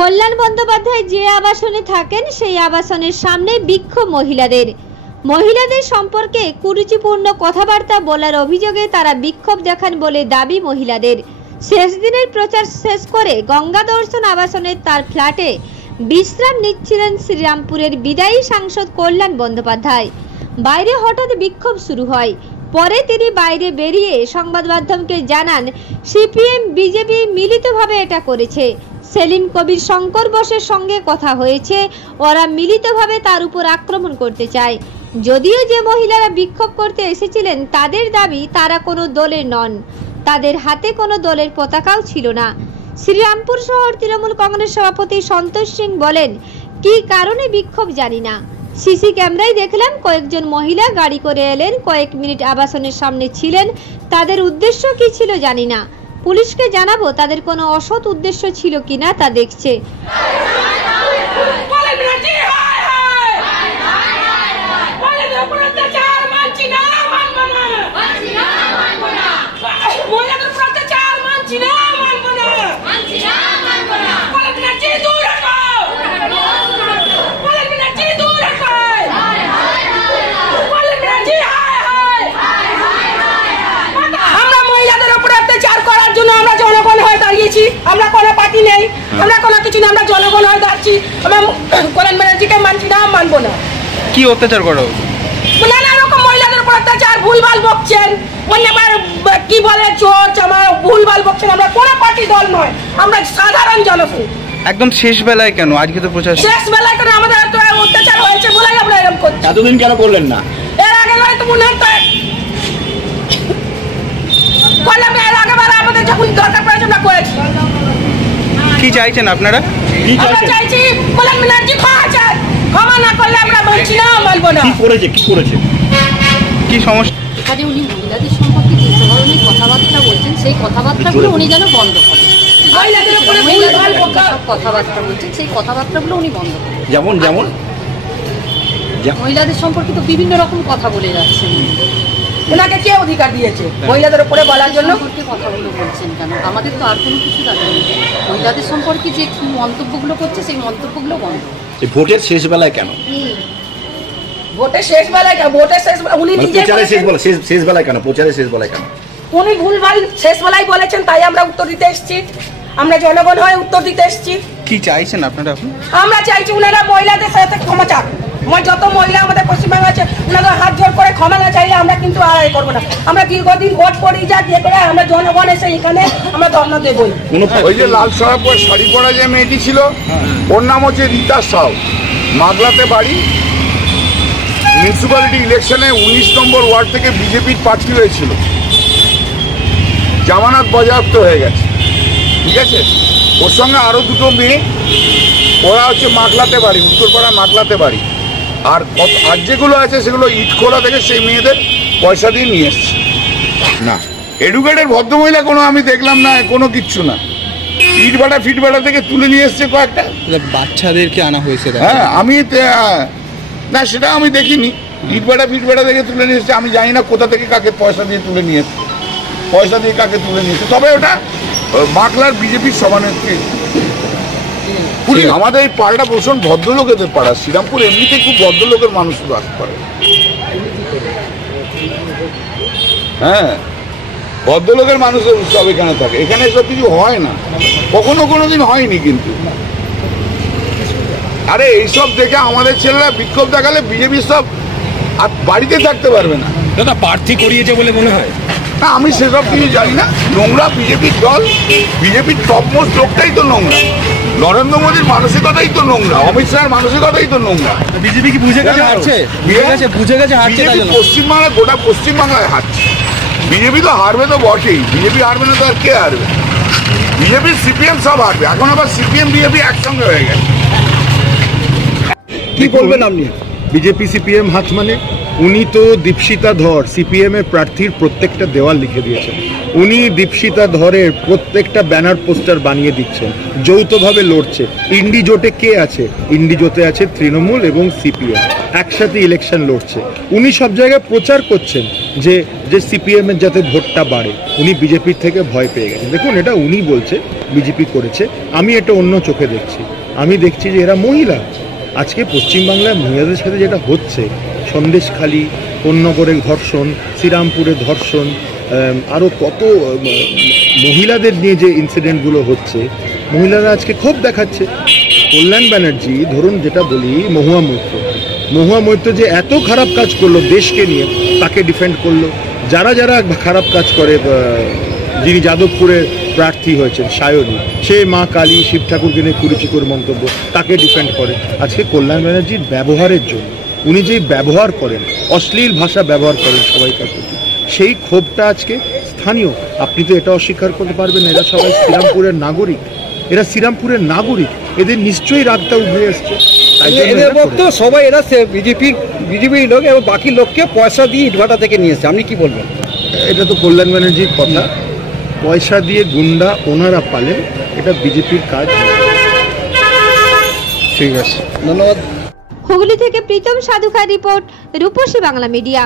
কল্যাণ বন্দ্যোপাধ্যায় যে আবাসনে থাকেন সেই আবাসনের সামনে বিক্ষোভ মহিলাদের সম্পর্কে কুরুচিপূর্ণ কথাবার্তা বলার অভিযোগে তারা বিক্ষোভ দেখান বলে দাবি মহিলাদের। শেষ দিনের প্রচার শেষ করে গঙ্গা দর্শন আবাসনের তার ফ্ল্যাটে বিশ্রাম নিচ্ছিলেন শ্রীরামপুরের বিদায়ী সাংসদ কল্যাণ বন্দ্যোপাধ্যায়। বাইরে হঠাৎ বিক্ষোভ শুরু হয়। পরে তিনি বাইরে বেরিয়ে সংবাদ মাধ্যমকে জানান সিপিএম বিজেপি মিলিতভাবে এটা করেছে। সেলিম কবির শঙ্কর বোসের সঙ্গে কথা হয়েছে, ওরা মিলিতভাবে তার উপর আক্রমণ করতে চায়। যদিও যে মহিলারা বিক্ষোভ করতে এসেছিলেন তাদের দাবি তারা কোনো দলের নন, তাদের হাতে কোনো দলের পতাকাও ছিল না। শ্রীরামপুর শহর তৃণমূল কংগ্রেস সভাপতি সন্তোষ সিং বলেন, কি কারণে বিক্ষোভ জানি না, সিসি ক্যামেরায় দেখলাম কয়েকজন মহিলা গাড়ি করে এলেন, কয়েক মিনিট আবাসনের সামনে ছিলেন, তাদের উদ্দেশ্য কি ছিল জানি না। পুলিশকে জানাবো তাদের কোনো অসৎ উদ্দেশ্য ছিল কিনা তা দেখছে। আমরা কোনো পার্টি নেই, আমরা কোনো কিছু নেই, আমরা জনগণ হয়ে দাঁড়াচ্ছি। আমরা কল্যাণ ব্যানার্জিকে মানছি না, মানবো না। কি অত্যাচার করো? নানা রকম মহিলাদের উপর অত্যাচার, ভুলভাল বকছেন, অন্যবার কি বলে চোর আমার ভুলভাল বকছেন। আমরা কোনো পার্টি দল নয়, আমরা সাধারণ জনগণ। একদম শেষ বেলায় কেন? আজকে তো প্রচার শেষ বেলায় কেন? আমাদের তো অত্যাচার হয়েছে বলে আমরা এরকম করছি। এতদিন কেন করলেন না? এর আগে তো মনে হয় করলাম, এর আগেবার আমাদের যখন দরকার পড়েছে আমরা করেছি। কি চাইছেন আপনারা? আমরা চাইছি কল্যাণ ব্যানার্জি ক্ষমা না করলে আমরা মানছি না, মানবো না। কি করেছে কি সমস্যা? এখানে উনি মহিলাদের সম্পর্কে যে ধরনের কথাবার্তা বলছেন সেই কথাবার্তাগুলো উনি যেন বন্ধ করেন। কথাবার্তা বলছেন সেই কথাবার্তাগুলো উনি বন্ধ করেন। যেমন মহিলাদের সম্পর্কে তো বিভিন্ন রকম কথা বলে যাচ্ছেন। ওনাকে কে অধিকার দিয়েছে মহিলাদের উপরে বলার জন্য? কথাগুলো বলছেন কেন? আমাদের তো আর কোনো কিছু দাবি নেই। মহিলাদের সম্পর্কে যে মন্তব্যগুলো করছে সেই মন্তব্যগুলো বন্ধ। ভোটের শেষ বেলায় কেন? ভোটের শেষ বেলায় কেন? ভোটের শেষ উনি নিজে শেষ বেলায় কেন? প্রচারের শেষ বেলায় কেন? উনি ভুলভাল শেষ বেলায় বলেছেন, তাই আমরা উত্তর দিতে এসেছি। আমরা জনগণ হয়ে উত্তর দিতে এসেছি। কি চাইছেন আপনারা? আমরা চাইছি ওনারা মহিলাদের সাথে ক্ষমা চান। যত মহিলা আমাদের পশ্চিমবঙ্গে আছে ওনাদের হাত জোর করে ক্ষমা না চাইলে আমরা কিন্তু আর করবো না। আমরা দীর্ঘদিন ভোট করি যা দিয়ে করে আমরা জনগণ এসে এখানে আমরা ধর্ণা দেবই। ওই যে লাল সরাপুর শাড়ি পরা যে মেয়েটি ছিল, ওর নাম হচ্ছে রীতা সাউ, মাগলাতে বাড়ি। মিউনিসিপ্যালিটি ইলেকশনে 19 নম্বর ওয়ার্ড থেকে বিজেপির প্রার্থী হয়েছিল, জামানত বাজেয়াপ্ত হয়ে গেছে, ঠিক আছে। ওর সঙ্গে আরো দুটো মেয়ে, ওরা হচ্ছে মাগলাতে বাড়ি, উত্তরপাড়া মাগলাতে বাড়ি। আর যেগুলো আছে সেগুলো ইটখোলা থেকে সেই মেয়েদের পয়সা দিয়ে নিয়ে এসছে। না, এডুকেটেড ভদ্রমহিলা কোনো আমি দেখলাম না, কোনো কিচ্ছু না। ফিটবাটা থেকে তুলে নিয়ে এসছে কয়েকটা বাচ্চাদেরকে আনা হয়েছে। হ্যাঁ, আমি না সেটা আমি দেখিনি। ফিটবাটা থেকে তুলে নিয়ে এসছে, আমি জানি না কোথা থেকে কাকে পয়সা দিয়ে তুলে নিয়ে এসছে, তবে ওটা বাংলার বিজেপির সভানেত্রী। আমাদের এই পাড়াটা ভীষণ ভদ্রলোকেদের পাড়া। শ্রীরামপুর এমনিতে খুব ভদ্রলোকের মানুষ বাস করে। হ্যাঁ, ভদ্রলোকের মানুষের উৎসব এখানে থাকে। এখানে এসব কিছু হয় না, কোনোদিন হয়নি। কিন্তু আরে এইসব দেখে আমাদের ছেলেরা বিক্ষোভ দেখালে বিজেপি সব আর বাড়িতে থাকতে পারবে না। দাদা প্রার্থী করিয়েছে বলে মনে হয় না, আমি সেসব কিছু জানি না। নোংরা বিজেপির দল, বিজেপির টপমোস্ট লোকটাই তো নোংরা, নরেন্দ্র মোদীর মানসিকতাই তো নোংরা, অমিত শাহের মানসিকতাই তো নোংরা। বিজেপি কি বুঝে গেছে হারছে? পশ্চিমবাংলায়, গোটা পশ্চিমবাংলায় হারছে। বিজেপি তো হারবে তো বটেই, বিজেপি হারবে না তো আর কে হারবে? বিজেপি সিপিএম সব হারবে। এখন আবার সিপিএম বিজেপি একসঙ্গে হয়ে গেছে। কি বলবেন আপনি? বিজেপি সিপিএম হাত মানে উনি তো দীপশিতা ধর সিপিএম এর প্রার্থীর প্রত্যেকটা দেওয়াল লিখে দিয়েছেন। উনি দীপশিতা ধরের প্রত্যেকটা ব্যানার পোস্টার বানিয়ে দিচ্ছেন, যৌথভাবে লড়ছে। ইন্ডি জোটে কে আছে? ইন্ডি জোটে আছে তৃণমূল এবং সিপিএম, একসাথে ইলেকশন লড়ছে। উনি সব জায়গায় প্রচার করছেন যে সিপিএম এর যাতে ভোটটা বাড়ে। উনি বিজেপির থেকে ভয় পেয়ে গেছেন। দেখুন, এটা উনি বলছে বিজেপি করেছে, আমি এটা অন্য চোখে দেখছি। আমি দেখছি যে এরা মহিলা। আজকে পশ্চিমবাংলায় মহিলাদের সাথে যেটা হচ্ছে, সন্দেশখালী, কোন্নগরের ধর্ষণ, শ্রীরামপুরের ধর্ষণ, আরও কত মহিলাদের নিয়ে যে ইনসিডেন্টগুলো হচ্ছে, মহিলারা আজকে ক্ষোভ দেখাচ্ছে। কল্যাণ ব্যানার্জি, ধরুন যেটা বলি, মহুয়া মৈত্র যে এত খারাপ কাজ করলো দেশকে নিয়ে, তাকে ডিফেন্ড করলো। যারা যারা খারাপ কাজ করে, যিনি যাদবপুরের প্রার্থী হয়েছেন সায়নী, সে মা কালী, শিব ঠাকুরকে নিয়ে কুরুচিকর মন্তব্য, তাকে ডিফেন্ড করে। আজকে কল্যাণ ব্যানার্জির ব্যবহারের জন্য, উনি যে ব্যবহার করেন, অশ্লীল ভাষা ব্যবহার করেন সবাইকার প্রতি, সেই ক্ষোভটা আজকে স্থানীয়। আপনি তো এটা অস্বীকার করতে পারবেন না, এরা সবাই শ্রীরামপুরের নাগরিক, এদের নিশ্চয়ই রাগটা উঠে এসছে। এদের বক্তব্য সবাই এরা বিজেপির লোক এবং বাকি লোককে পয়সা দিয়ে ইটভাটা থেকে নিয়েছে, আপনি কি বলবেন? এটা তো কল্যাণ ব্যানার্জির কথা। পয়সা দিয়ে গুন্ডা ওনারা পালেন, এটা বিজেপির কাজ। ঠিক আছে, ধন্যবাদ। হুগলি থেকে প্রীতম সাধুখার রিপোর্ট, রূপসী বাংলা মিডিয়া।